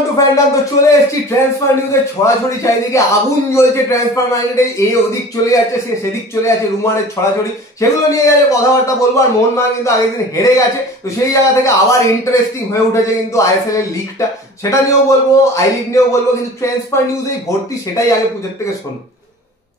Welcome to fandom. তো চলে এসেছি ট্রান্সফার নিউজে ছড়াছড়ি চারিদিকে আগুন জ্বলছে ট্রান্সফার মার্কেটে, এই ওদিক চলে যাচ্ছে সেদিক চলে যাচ্ছে, রুমারের ছড়াছড়ি, সেগুলো নিয়ে গেলে কথাবার্তা বলবো। আর মোহনবাগান কিন্তু আগের দিন হেরে গেছে, তো সেই জায়গা থেকে আবার ইন্টারেস্টিং হয়ে উঠেছে কিন্তু আইএসএল এর লিগটা, সেটা নিয়েও বলবো, আই লিগ নিয়েও বলবো, কিন্তু ট্রান্সফার নিউজেই ভর্তি, সেটাই আগে পুজোর থেকে শোনো।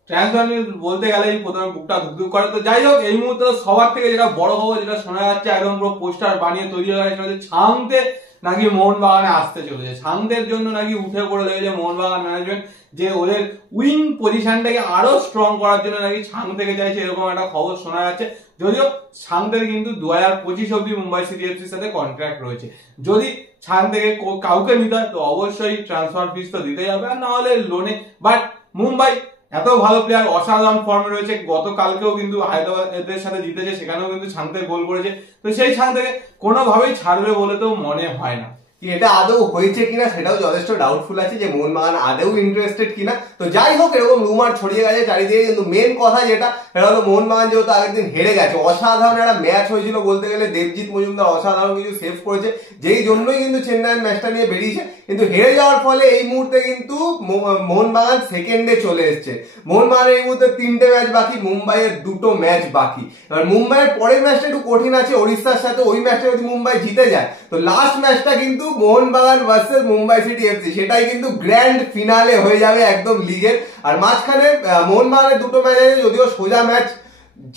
ট্রান্সফার নিউজ বলতে গেলেই প্রথমে বুকটা ধুকধুক করে। তো যাই হোক, এই মুহূর্তে সবার থেকে যেটা বড় খবর, যেটা শোনা যাচ্ছে একদম পুরো পোস্টার বানিয়ে তৈরি হয়ে গেছে, সেটা হচ্ছে ছাংতে নাকি মোহনবাগানে আসতে চলেছে। ছাংদের জন্য নাকি উঠে পড়ে লেগেছে মোহনবাগান ম্যানেজমেন্ট, যে ওদের উইং পজিশনটাকে আরো স্ট্রং করার জন্য নাকি ছাং থেকে চাইছে, এরকম একটা খবর শোনা যাচ্ছে। যদিও ছাংদের কিন্তু 2025 অব্দি মুম্বাই সিটি এফসির সাথে কন্ট্রাক্ট রয়েছে। যদি ছাং থেকে কাউকে নিতে হয় তো অবশ্যই ট্রান্সফার ফিস তো দিতেই হবে, আর না হলে লোনে। বাট মুম্বাই এত ভালো প্লেয়ার, অসাধারণ ফর্মে রয়েছে, গতকালকেও কিন্তু হায়দ্রাবাদের সাথে জিতেছে, সেখানেও কিন্তু ছাংতে গোল করেছে। তো সেই ছাং থেকে কোনোভাবেই ছাড়বে বলে তো মনে হয় না। এটা আদৌ হয়েছে কিনা সেটাও যথেষ্ট ডাউটফুল আছে, যে মোহনবাগান আদৌ ইন্টারেস্টেড কিনা। তো যাই হোক, এরকম রুমার ছড়িয়ে গেছে চারিদিকে, কিন্তু মেন কথা যেটা, সেটা হলো মোহনবাগান যেহেতু আগের দিন হেরে গেছে, অসাধারণ একটা ম্যাচ হয়েছিল বলতে গেলে। দেবজিৎ মজুমদার অসাধারণ কিছু সেভ করেছে, যেই জন্যই কিন্তু চেন্নাইয়ের ম্যাচটা নিয়ে বেরিয়েছে। কিন্তু হেরে যাওয়ার ফলে এই মুহূর্তে কিন্তু মোহনবাগান সেকেন্ডে চলে এসছে। মোহনবাগানের এই মুহূর্তে 3টে ম্যাচ বাকি, মুম্বাইয়ের 2টো ম্যাচ বাকি। এবার মুম্বাইয়ের পরের ম্যাচটা একটু কঠিন আছে ওড়িশার সাথে, ওই ম্যাচটা যদি মুম্বাই জিতে যায় তো লাস্ট ম্যাচটা কিন্তু Mohun Bagan versus Mumbai city FC, সেটাই কিন্তু গ্র্যান্ড ফিনালে হয়ে যাবে একদম লিগের। আর মাঝখানে মোহনবাগানের 2টো ম্যাচ আছে, যদিও সোজা ম্যাচ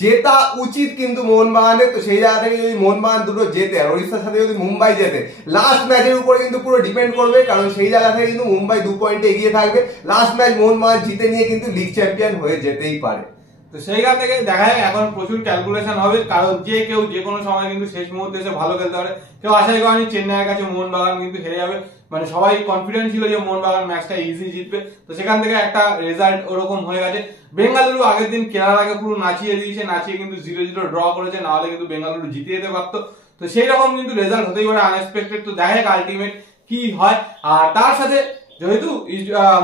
জেতা উচিত কিন্তু মোহনবাগানের। তো সেই জায়গা থেকে যদি মোহনবাগান 2টো জেতে আর ওড়িশার সাথে যদি মুম্বাই জেতে, লাস্ট ম্যাচের উপরে কিন্তু পুরো ডিপেন্ড করবে, কারণ সেই জায়গা থেকে কিন্তু মুম্বাই 2 পয়েন্টে এগিয়ে থাকবে। লাস্ট ম্যাচ মোহনবাগান জিতে নিয়ে কিন্তু লিগ চ্যাম্পিয়ন হয়ে যেতেই পারে। তো সেইখান থেকে দেখা যায় এখন প্রচুর ক্যালকুলেশন হবে, কারণ যে কেউ যে কোনো সময় কিন্তু শেষ মুহূর্তে এসে ভালো খেলতে পারে। কেউ আশাই করেনি চেন্নাইয়ের কাছে মোহনবাগান কিন্তু হেরে যাবে, মানে সবাই কনফিডেন্ট ছিল যে মোহনবাগান ম্যাচটা ইজি জিতবে। তো সেখান থেকে একটা রেজাল্ট ওরকম হয়ে গেছে। বেঙ্গালুরু আগের দিন কেরালাকে পুরো নাচিয়ে দিয়েছে, নাচিয়ে কিন্তু 0-0 ড্র করেছে, নাহলে কিন্তু বেঙ্গালুরু জিতে যেতে পারতো। তো সেই রকম কিন্তু রেজাল্ট হতেই পারে আনএক্সপেক্টেড। তো দেখা যাক আলটিমেট কি হয়। আর তার সাথে যেহেতু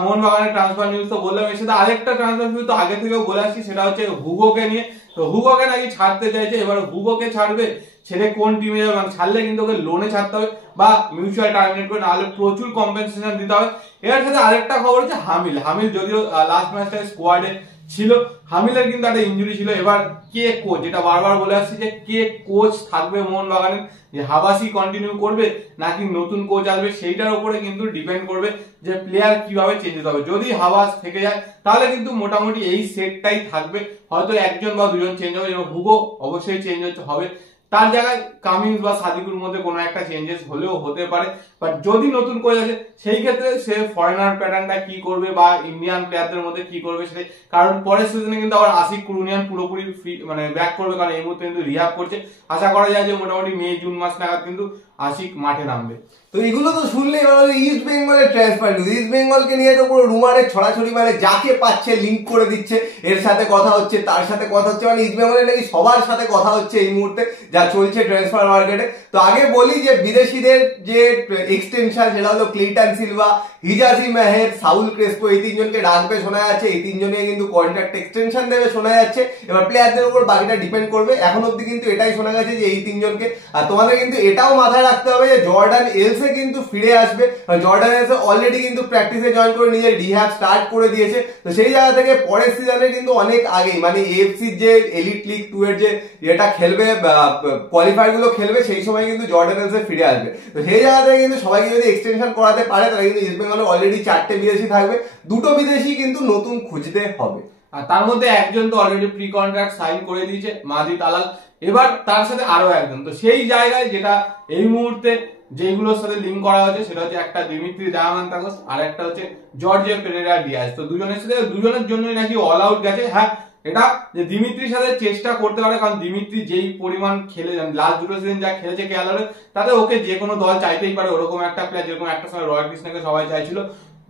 মোহনবাগানের ট্রান্সফার নিউজ তো বললাম, এর সাথে আরেকটা ট্রান্সফার নিউজ তো আগে থেকেও বলে আসছি, সেটা হচ্ছে হুগোকে নিয়ে। তো হুগোকে নাকি ছাড়তে চাইছে। এবার হুগোকে ছাড়বে, ছেড়ে কোন টিমে যাবে, ছাড়লে কিন্তু ওকে লোনে ছাড়তে হবে বা মিউচুয়াল টার্মিনেট করে, নাহলে প্রচুর কম্পেনসেশন দিতে হবে। এর সাথে আরেকটা খবর হচ্ছে হামিল যদিও লাস্ট ম্যাচটায় স্কোয়াডে ছিল, হামিলের কিন্তু একটা ইনজুরি ছিল। এবার কে কোচ, যেটা বারবার বলে আসছি, যে কে কোচ থাকবে মোহনবাগানের, যে হাবাসি কন্টিনিউ করবে নাকি নতুন কোচ আসবে, সেইটার উপরে কিন্তু ডিপেন্ড করবে যে প্লেয়ার কিভাবে চেঞ্জ হতে হবে। যদি হাবাস থেকে যায় তাহলে কিন্তু মোটামুটি এই সেটটাই থাকবে, হয়তো একজন বা দুজন চেঞ্জ হবে। এবং হুগো অবশ্যই চেঞ্জ হবে, তার জায়গায় কামিন্স বা সাদিকুর মধ্যে কোনো একটা চেঞ্জেস হলেও হতে পারে। বাট যদি নতুন কোচ আসে, সেই ক্ষেত্রে সে ফরেনার প্যাটার্নটা কি করবে বা ইন্ডিয়ান প্লেয়ারদের মধ্যে কি করবে সেটাই, কারণ পরের সিজনে কিন্তু আবার আশিক কুরুনিয়ান পুরোপুরি মানে ব্যাক করবে, কারণ এই মুহূর্তে কিন্তু রিহাব করছে। আশা করা যায় যে মোটামুটি মে-জুন মাস নাগাদ কিন্তু আশিক মাঠে নামবে। তো এগুলো তো শুনলেই মানে ইস্ট বেঙ্গলের ট্রান্সফার নিউজ, ইস্ট বেঙ্গলকে নিয়ে তো পুরো রুমারের ছড়াছড়ি, মানে যাকে পাচ্ছে লিঙ্ক করে দিচ্ছে, এর সাথে কথা হচ্ছে, তার সাথে কথা হচ্ছে, মানে ইস্ট বেঙ্গলের নাকি সবার সাথে কথা হচ্ছে এই মুহূর্তে যা চলছে ট্রান্সফার মার্কেটে। তো আগে বলি যে বিদেশিদের যে এক্সটেনশন, সেটা হলো Clinton Silva, হিজাজি Meher, Saul Crespo, এই 3জনকে ডাকবে শোনা যাচ্ছে। এই 3জনে কিন্তু কন্ট্রাক্ট এক্সটেনশন দেবে শোনা যাচ্ছে। এবার প্লেয়ারদের উপর বাকিটা ডিপেন্ড করবে। এখন অব্দি কিন্তু এটাই শোনা গেছে যে এই 3জনকে। আর তোমাদের কিন্তু এটাও মাথায় রাখতে হবে যে জর্ডান এলসে কিন্তু ফিরে আসবে। জর্ডান এলসে অলরেডি কিন্তু প্র্যাকটিসে জয়েন করে নিজের রিহ্যাব স্টার্ট করে দিয়েছে। তো সেই জায়গা থেকে পরের সিজনে কিন্তু অনেক আগেই, মানে এএফসির যে এলিট লিগ 2 এর যে এটা খেলবে, কোয়ালিফায়ার গুলো খেলবে, সেই সময় কিন্তু জর্ডান এলসে ফিরে আসবে। তো সেই জায়গা থেকে কিন্তু সবাইকে যদি এক্সটেনশন করাতে পারে, তাহলে কিন্তু ইস্ট বেঙ্গলে অলরেডি 4টে বিদেশি থাকবে, 2টো বিদেশি কিন্তু নতুন খুঁজতে হবে। আর তার মধ্যে একজন তো অলরেডি প্রি কন্ট্রাক্ট সাইন করে দিয়েছে, মাজিদ আলাল। এবার তার সাথে আরো একজন, তো সেই জায়গায় যেটা এই মুহূর্তে যেগুলোর সাথে লিঙ্ক করা হচ্ছে, সেটা হচ্ছে একটা দিমিত্রি ডায়ামান্তাগোস আর একটা হচ্ছে জর্জিও পেরেরা ডিয়াজ। তো দুজনের সাথে, দুজনের জন্যই নাকি অল আউট গেছে। হ্যাঁ, এটা যে দিমিত্রির সাথে চেষ্টা করতে পারে, কারণ দিমিত্রি যেই পরিমাণ খেলে, লাস্ট 2টো সিজন যা খেলেছে কেরালারে, তাতে ওকে যে কোনো দল চাইতেই পারে, ওরকম একটা প্লেয়ার, যেরকম একটা সময় রয় কৃষ্ণকে সবাই চাইছিল।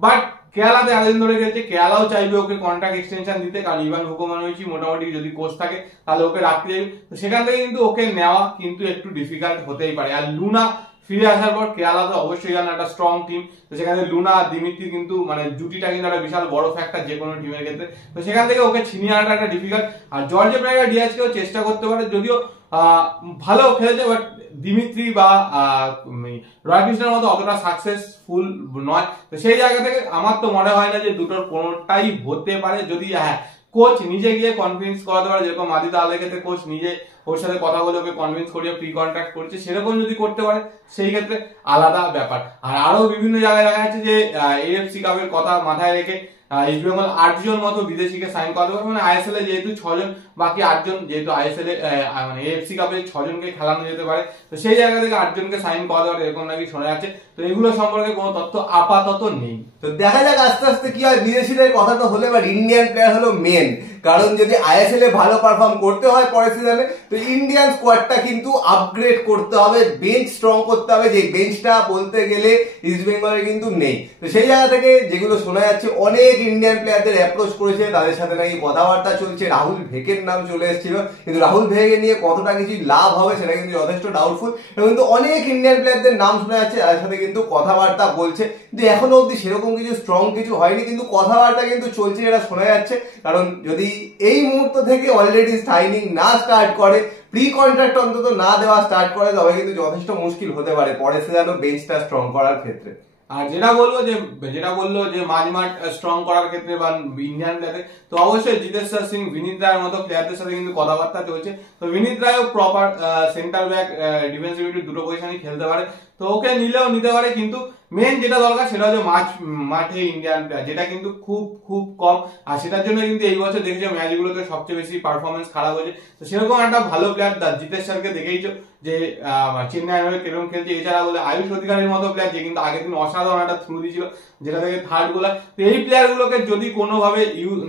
বাট কেরালাতে এতদিন ধরে গেছে, কেরালাও চাইবে ওকে কন্ট্রাক্ট এক্সটেনশন দিতে, কারণ ইভান হুকোমানোভিচ মোটামুটি যদি কোচ থাকে তাহলে ওকে রাখতে যাবে। তো সেখান থেকে কিন্তু ওকে নেওয়া কিন্তু একটু ডিফিকাল্ট হতেই পারে। আর লুনা ফিরে আসার পর কেরালা তো অবশ্যই জানো একটা স্ট্রং টিম, তো সেখানে লুনা আর দিমিত্রি কিন্তু মানে জুটিটা কিন্তু একটা বিশাল বড় ফ্যাক্টর যে কোনো টিমের ক্ষেত্রে। তো সেখান থেকে ওকে ছিনিয়ে আনাটা একটা ডিফিকাল্ট। আর জর্জিও পেরেরা ডিয়াজকেও চেষ্টা করতে পারে, যদিও ভালো খেলেছে, বাট দিমিত্রি বা রয় কৃষ্ণের মতো অতটা সাকসেসফুল নয়। তো সেই জায়গা থেকে আমার তো মনে হয় না যে দুটোর কোনোটাই হতে পারে। যদি হ্যাঁ কোচ নিজে গিয়ে কনভিন্স করাতে পারে, যেরকম আদিত্য আলের ক্ষেত্রে কোচ নিজে ওর সাথে কথা বলে ওকে কনভিন্স করিয়ে প্রি কন্ট্রাক্ট করছে, সেরকম যদি করতে পারে সেই ক্ষেত্রে আলাদা ব্যাপার। আর আরো বিভিন্ন জায়গায় দেখা যাচ্ছে যে এএফসি কাপের কথা মাথায় রেখে ইস্ট বেঙ্গল 8 জন মতো বিদেশিকে সাইন করাতে পারে। মানে আইএসএল এ যেহেতু 6 জন, বাকি 8 জন, যেহেতু আইএসএল এ মানে এএফসি কাপে 6 জনকে খেলানো যেতে পারে, তো সেই জায়গা থেকে 8 জনকে সাইন করাতে পারে এরকম নাকি শোনা যাচ্ছে। তো এগুলো সম্পর্কে কোনো তথ্য আপাতত নেই। তো দেখা যাক আস্তে আস্তে কি হয়। বিদেশিদের কথা তো হলে, বাট ইন্ডিয়ান প্লেয়ার হলো মেন, কারণ যদি আইএসএল এ ভালো পারফর্ম করতে হয় পরের সিজনে, তো ইন্ডিয়ান স্কোয়াডটা কিন্তু আপগ্রেড করতে হবে, বেঞ্চ স্ট্রং করতে হবে, যে বেঞ্চটা বলতে গেলে ইস্ট বেঙ্গলের কিন্তু নেই। তো সেই জায়গা থেকে যেগুলো শোনা যাচ্ছে, অনেক ইন্ডিয়ান প্লেয়ারদের অ্যাপ্রোচ করেছে, তাদের সাথে নাকি কথাবার্তা চলছে। রাহুল ভেকের নাম চলে এসেছিল, কিন্তু রাহুল ভেকে নিয়ে কতটা কিছু লাভ হবে সেটা কিন্তু যথেষ্ট ডাউটফুল। কিন্তু অনেক ইন্ডিয়ান প্লেয়ারদের নাম শোনা যাচ্ছে, তাদের সাথে কিন্তু কথাবার্তা বলছে, কিন্তু এখনো অব্দি সেরকম কিছু স্ট্রং কিছু হয়নি, কিন্তু কথাবার্তা কিন্তু চলছে যেটা শোনা যাচ্ছে। কারণ যদি এই মুহূর্ত থেকে অলরেডি সাইনিং না স্টার্ট করে, প্রি কন্ট্রাক্ট অন্তত না দেওয়া স্টার্ট করে, তবে কিন্তু যথেষ্ট মুশকিল হতে পারে পরের সিজনে বেঞ্চটা স্ট্রং করার ক্ষেত্রে। আর যেটা বললো যে মাঝমাঠ স্ট্রং করার ক্ষেত্রে বা ইন্ডিয়ান প্লেয়ারদের, তো অবশ্যই জিতেশ্বর সিং, বিনীত রায়ের মতো প্লেয়ারদের সাথে কিন্তু কথাবার্তা চলছে। তো বিনীত রায়ও proper centre back, defensive midfield দুটো পজিশনই খেলতে পারে, তো ওকে নিলেও নিতে পারে। কিন্তু মেন যেটা দরকার সেটা হচ্ছে মাঠে ইন্ডিয়ান প্লেয়ার, যেটা কিন্তু খুব খুব কম। আর সেটার জন্য কিন্তু এই বছর দেখেছো ম্যাচগুলোতে সবচেয়ে বেশি পারফরমেন্স খারাপ হয়েছে। তো সেরকম একটা ভালো প্লেয়ার জিতেশ্বরকে দেখেইছো যে চেন্নাই হয়ে কিরকম খেলছে। এছাড়া বলে আয়ুষ অধিকারীর মতো প্লেয়ার, যে কিন্তু আগের দিন অসাধারণ একটা থ্রু দিয়েছিল, যেটা থেকে থার্ড গোলা। তো এই প্লেয়ার গুলোকে যদি কোনোভাবে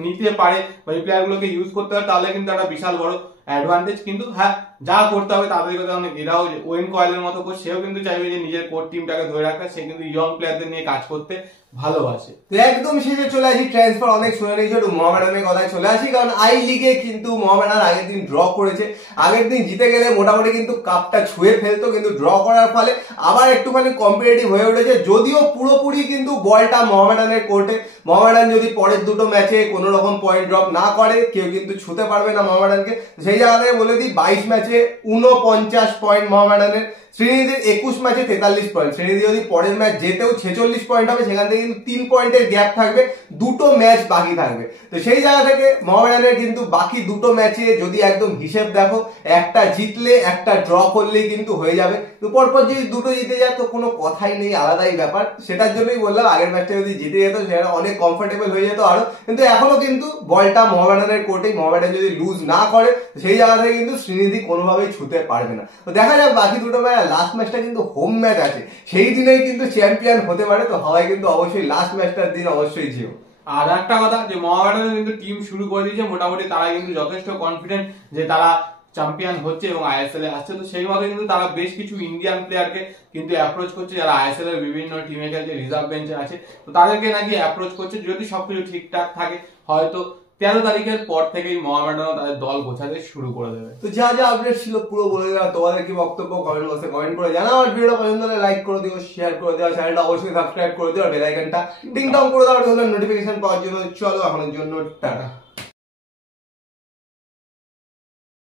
নিতে পারে বা এই প্লেয়ার গুলোকে ইউজ করতে পারে, তাহলে কিন্তু একটা বিশাল বড় অ্যাডভান্টেজ। কিন্তু হ্যাঁ, যা করতে হবে তাদেরকে অনেক, এরাও ওয়েন কয়েলের মতো কোচ, সেও কিন্তু চাইবে যে নিজের কোর টিমটাকে ধরে রাখতে, সে কিন্তু ইয়ং প্লেয়ারদের নিয়ে কাজ করতে ভালোবাসে। তো একদম শেষে চলে আসি, ট্রান্সফার অনেক শুনে নিয়েছি, একটু মোহামেডানের কথায় চলে আসি। কারণ আই লিগে কিন্তু মোহামেডান আগের দিন ড্র করেছে। আগের দিন জিতে গেলে মোটামুটি কিন্তু কাপটা ছুঁয়ে ফেলতো, কিন্তু ড্র করার ফলে আবার একটুখানি কম্পিটিটিভ হয়ে উঠেছে। যদিও পুরোপুরি কিন্তু বলটা মোহামেডানের কোর্টে, মোহামেডান যদি পরের দুটো ম্যাচে কোনো রকম পয়েন্ট ড্রপ না করে, কেউ কিন্তু ছুঁতে পারবে না মোহামেডানকে। সেই জায়গা থেকে বলে দিই, 22 ম্যাচে 49 পয়েন্ট মোহামেডানের, শ্রীনিধির 21 ম্যাচে 43 পয়েন্ট। শ্রীনিধি যদি পরের ম্যাচ যেতেও 46 পয়েন্ট হবে, সেখান থেকে কিন্তু 3 পয়েন্টের গ্যাপ থাকবে, দুটো ম্যাচ বাকি থাকবে। তো সেই জায়গা থেকে মোহামেডানের কিন্তু বাকি দুটো ম্যাচে যদি একদম হিসেব দেখো, একটা জিতলে একটা ড্র করলেই কিন্তু হয়ে যাবে। তো পরপর যদি দুটো জিতে যায় তো কোনো কথাই নেই, আলাদাই ব্যাপার। সেটার জন্যই বললাম, আগের ম্যাচটা যদি জিতে যেত সেটা অনেক কমফোর্টেবল হয়ে যেত আরো। কিন্তু এখনো কিন্তু বলটা মোহামেডানের কোর্টেই, মোহামেডান যদি লুজ না করে সেই জায়গা থেকে কিন্তু শ্রীনিধি কোনোভাবেই ছুঁতে পারবে না। তো দেখা যাক বাকি দুটো ম্যাচ। লাস্ট ম্যাচটা কিন্তু হোম ম্যাচ আছে, সেই দিনেই কিন্তু চ্যাম্পিয়ন হতে পারে। তো সবাই কিন্তু অবশ্যই লাস্ট ম্যাচটার দিন অবশ্যই জিও। আর একটা কথা, যে মোহামেডান কিন্তু টিম শুরু করে দিয়েছে মোটামুটি, তারা কিন্তু যথেষ্ট কনফিডেন্ট যে তারা চ্যাম্পিয়ন হচ্ছে এবং আইএসএল এ আসছে। তো সেই মতো কিন্তু তারা বেশ কিছু ইন্ডিয়ান প্লেয়ারকে কিন্তু অ্যাপ্রোচ করছে, যারা আইএসএল এর বিভিন্ন টিমে খেলছে, রিজার্ভ বেঞ্চে আছে, তো তাদেরকে নাকি অ্যাপ্রোচ করছে। যদি সবকিছু ঠিকঠাক থাকে, হয়তো 13 তারিখের পর থেকেই মোহামেডানও তাদের দল গোছাতে শুরু করে দেবে। তো যা যা আপডেট ছিল পুরো বলে দিলাম। তোমাদের কি বক্তব্য কমেন্ট বক্সে কমেন্ট করে জানাও। আর ভিডিওটা পছন্দ হলে লাইক করে দিও, শেয়ার করে দিও, চ্যানেলটা অবশ্যই সাবস্ক্রাইব করে দিও, আর বেল আইকনটা টিং টং করে দাও নোটিফিকেশন পাওয়ার জন্য। চলো এখনের জন্য টাটা।